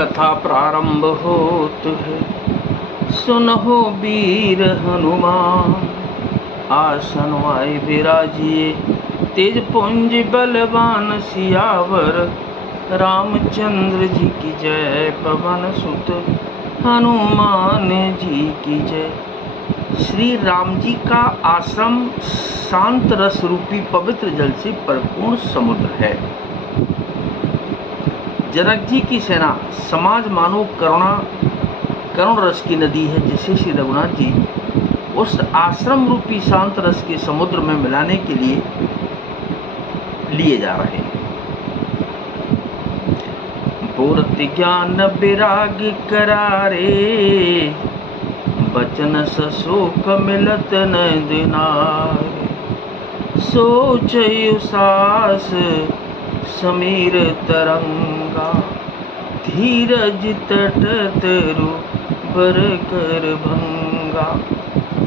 कथा प्रारंभ होत है। सुनहो वीर हनुमान, आसन आए विराजिए। तेज पुंज बलवान सियावर, रामचंद्र जी की जय। पवन सुत हनुमान जी की जय। श्री राम जी का आश्रम शांत रस रूपी पवित्र जल से परिपूर्ण समुद्र है। जनक जी की सेना समाज मानव करुण रस की नदी है, जिसे श्री रघुनाथ जी उस आश्रम रूपी शांत रस के समुद्र में मिलाने के लिए जा रहे हैं। पूर्ति ज्ञान विराग करारे, बचन सशोक मिलत न दिनारे। सोचयु सास समीर तरंगा, धीरज तट तरु बर कर भंगा।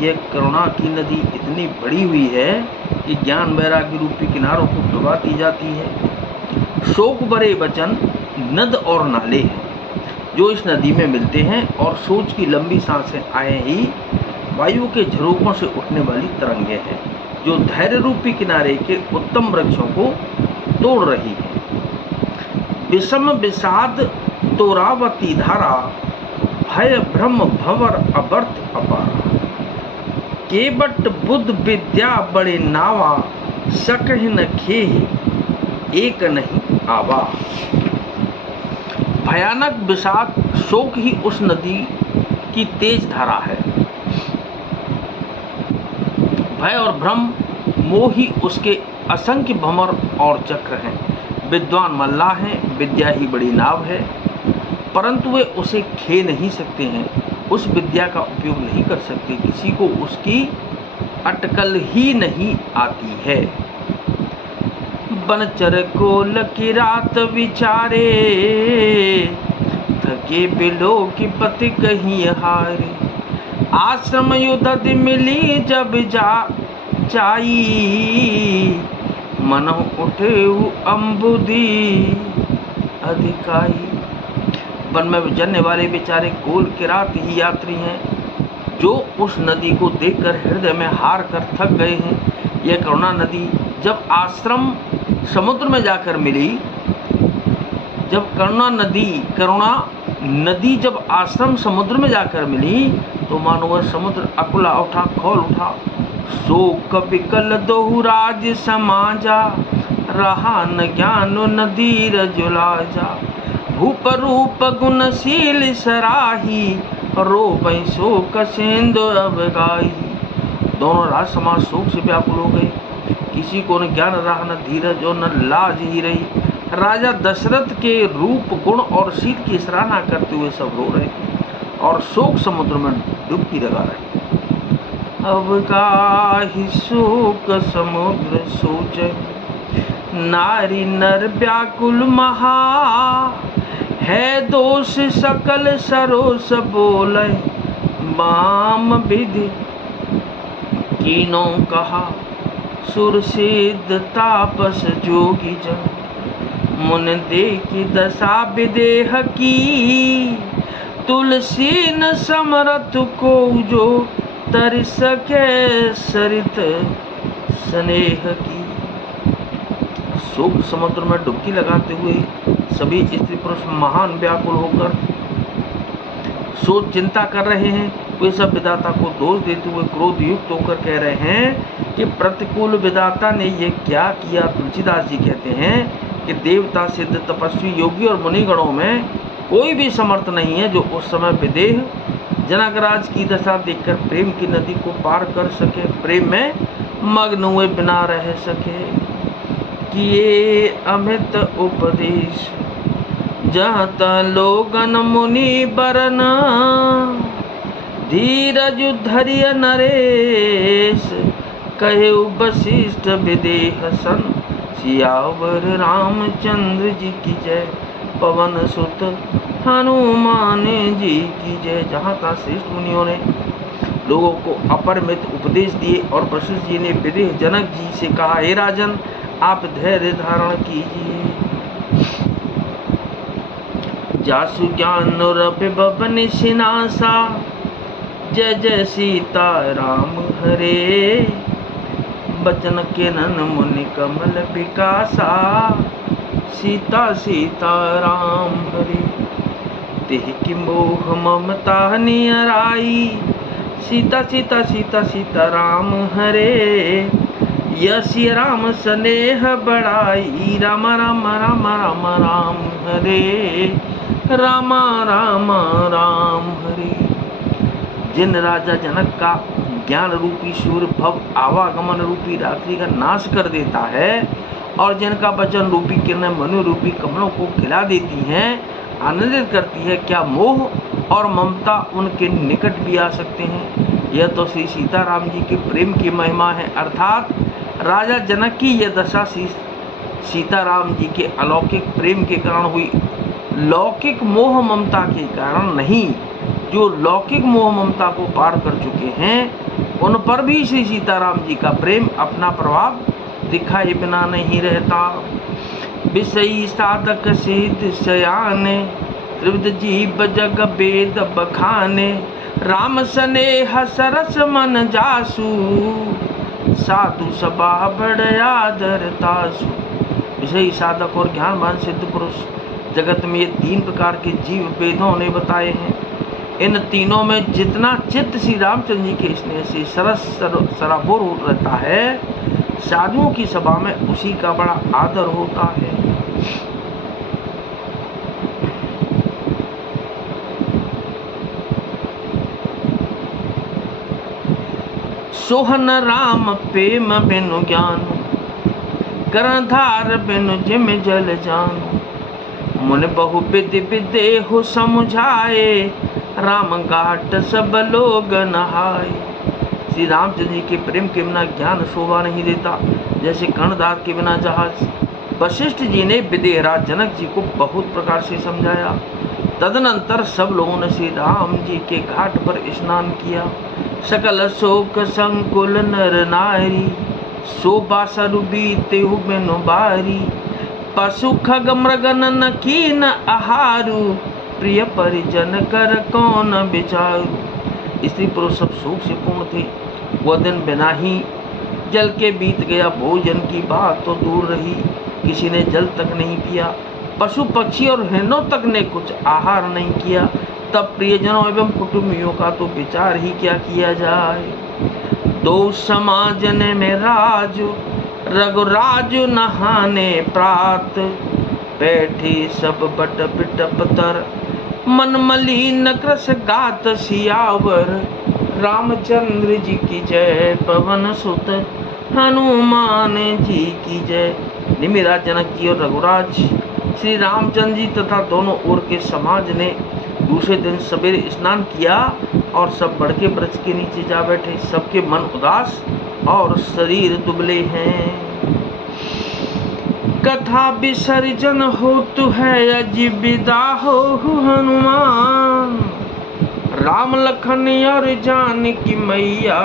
यह करुणा की नदी इतनी बड़ी हुई है कि ज्ञान वैराग्य रूपी किनारों को डुबाती जाती है। शोक भरे वचन नद और नाले हैं जो इस नदी में मिलते हैं, और सोच की लंबी सांसें आए ही वायु के झरोकों से उठने वाली तरंगे हैं जो धैर्य रूपी किनारे के उत्तम वृक्षों को तोड़ रही है। विषम विषाद तोरावती धारा, भय भ्रम भंवर अवर्त अपारा। केवट बुद्ध विद्या बड़े नावा, सकहि न खेहि एक नहीं आवा। भयानक विषाद शोक ही उस नदी की तेज धारा है। भय और भ्रम मोह ही उसके असंख्य भंवर और चक्र हैं। विद्वान मल्लाह हैं, विद्या ही बड़ी नाव है, परंतु वे उसे खे नहीं सकते हैं, उस विद्या का उपयोग नहीं कर सकते। किसी को उसकी अटकल ही नहीं आती है। बनचर कोल की रात विचारे, थके बिलो की पति कहीं हारे। आश्रम युदध मिली जब जाई, मन उठे अम्बुदी अधिकाई। वन में विचरने वाले बेचारे कोल किरात ही यात्री हैं, जो उस नदी को देखकर हृदय में हार कर थक गए हैं। यह करुणा नदी जब आश्रम समुद्र में जाकर मिली, करुणा नदी जब आश्रम समुद्र में जाकर मिली, तो मानो वह समुद्र अकुला उठा, खोल उठा। शोक विकल दोहु राज समाजा, रहा न ज्ञान नदीर जुलाजा। भूप रूप गुणशील सराही, रोपै शोक सिंधु अब गाही। दोनों राज समाज शोक से व्याकुल हो गए। किसी को न ज्ञान रहा, न धीरज और न लाज ही रही। राजा दशरथ के रूप गुण और शील की सराहना करते हुए सब रो रहे और शोक समुद्र में डुबकी लगा रहे। अब काहि शोक समुद्र सोचै, नारी नर व्याकुल महा। है दोष सकल सरोस बोलै, बाम विधि कीनो कहा। सुर सिद्ध तापस जोगी जन, मुन देखी दशा विदेह की। तुलसी न समरथ को जो, तर सके सरित स्नेह की। शोक समुद्र में डुबकी लगाते हुए सभी स्त्री पुरुष महान व्याकुल होकर सोच चिंता कर रहे हैं। वे सब विधाता को दोष देते हुए क्रोध युक्त होकर कह रहे हैं कि प्रतिकूल विधाता ने ये क्या किया। तुलसीदास जी कहते हैं कि देवता, सिद्ध, तपस्वी, योगी और मुनिगणों में कोई भी समर्थ नहीं है जो उस समय विदेह जनकराज की दशा देखकर प्रेम की नदी को पार कर सके, प्रेम में मग्न हुए बिना रह सके। किए अमित उपदेश, जहाँ तहाँ लोगन मुनि बरन। धीरज धरिय नरेश, कहे वशिष्ठ विदेह सन। सियावर रामचंद्र जी की जय, पवन सुत हनुमान जी की जय। जहाँ तहाँ श्रेष्ठ मुनियों ने लोगों को अपरिमित उपदेश दिए और वशिष्ठ जी ने विदेह जनक जी से कहा, हे राजन, आप धैर्य धारण कीजिए। जासु ज्ञान रवि बबन सिनासा, जय जय सीता राम हरे। बचन किरण मुनि कमल विकासा, सीता सीता राम हरे। तेह की मोह ममता नियराई, सीता सीता सीता सीता राम हरे। यसी राम स्नेह बढ़ाई, राम राम राम राम राम हरे। राम राम राम हरे। जिन राजा जनक का ज्ञान रूपी सूर्य भव आवागमन रूपी रात्रि का नाश कर देता है, और जिनका वचन रूपी किरण मनु रूपी कमलों को खिला देती हैं, आनंदित करती है, क्या मोह और ममता उनके निकट भी आ सकते हैं? यह तो श्री सीताराम जी के प्रेम की महिमा है। अर्थात राजा जनक की यह दशा सीताराम जी के अलौकिक प्रेम के कारण हुई, लौकिक मोह ममता के कारण नहीं। जो लौकिक मोह ममता को पार कर चुके हैं, उन पर भी श्री सीताराम जी का प्रेम अपना प्रभाव दिखाए बिना नहीं रहता। विषयी साधक सिद्ध सयाने, त्रिविध जीव जग वेद बखाने। राम स्नेह सरस मन जासु, साधु सभा बड़ आदर तासु। विषयी साधक और ज्ञानवान सिद्ध पुरुष जगत में ये 3 प्रकार के जीव वेदों ने बताए हैं। इन तीनों में जितना चित्त श्री रामचंद्र जी के स्नेह से सरस सराबोर रहता है, साधुओं की सभा में उसी का बड़ा आदर होता है। सोहन राम प्रेम बिनु ज्ञान, करधार बिनु जिम जल जान। मुन बहु विधि विदेहु समझाए, राम घाट सब लोग नहाए। श्री रामचंद्र जी के प्रेम के बिना ज्ञान शोभा नहीं देता, जैसे कर्णधार के बिना जहाज। वशिष्ठ जी ने विदेहराज जनक जी को बहुत प्रकार से समझाया। तदनंतर सब लोगों ने श्री राम जी के घाट पर स्नान किया। सकल शोक संकुल नर नारी, शोभा सरु बीते बिनु बारी। पशु खग मृग नन कीन आहारू, प्रिय परिजन कर कौन विचारू। स्त्री पुरुष सब शोक से पूर्ण थे। वह दिन बिना ही जल के बीत गया। भोजन की बात तो दूर रही, किसी ने जल तक नहीं पिया। पशु पक्षी और हिरणों तक ने कुछ आहार नहीं किया। तब प्रियजनों एवं कुटुंबियों का तो विचार ही क्या किया जाए। दो समाज ने में राजू, रघुराजु नहाने प्रात। बैठी सब बट बिटप तर, मन मलिन कृष गात सियावर। रामचंद्र जी की जय, पवन सुत हनुमान जी की जय। निमिराज जनक जी और रघुराज श्री रामचंद्र जी तथा दोनों ओर के समाज ने दूसरे दिन सवेरे स्नान किया और सब बड़ के वृक्ष के नीचे जा बैठे। सबके मन उदास और शरीर दुबले हैं। कथा विसर्जन होतु है अजीब विदा हो हनुमान। राम लखन और जानकी मैया,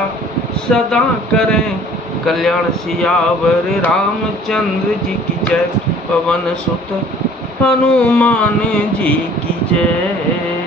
सदा करें कल्याण सियावर। रामचंद्र जी की जय, पवन सुत हनुमान जी की जय।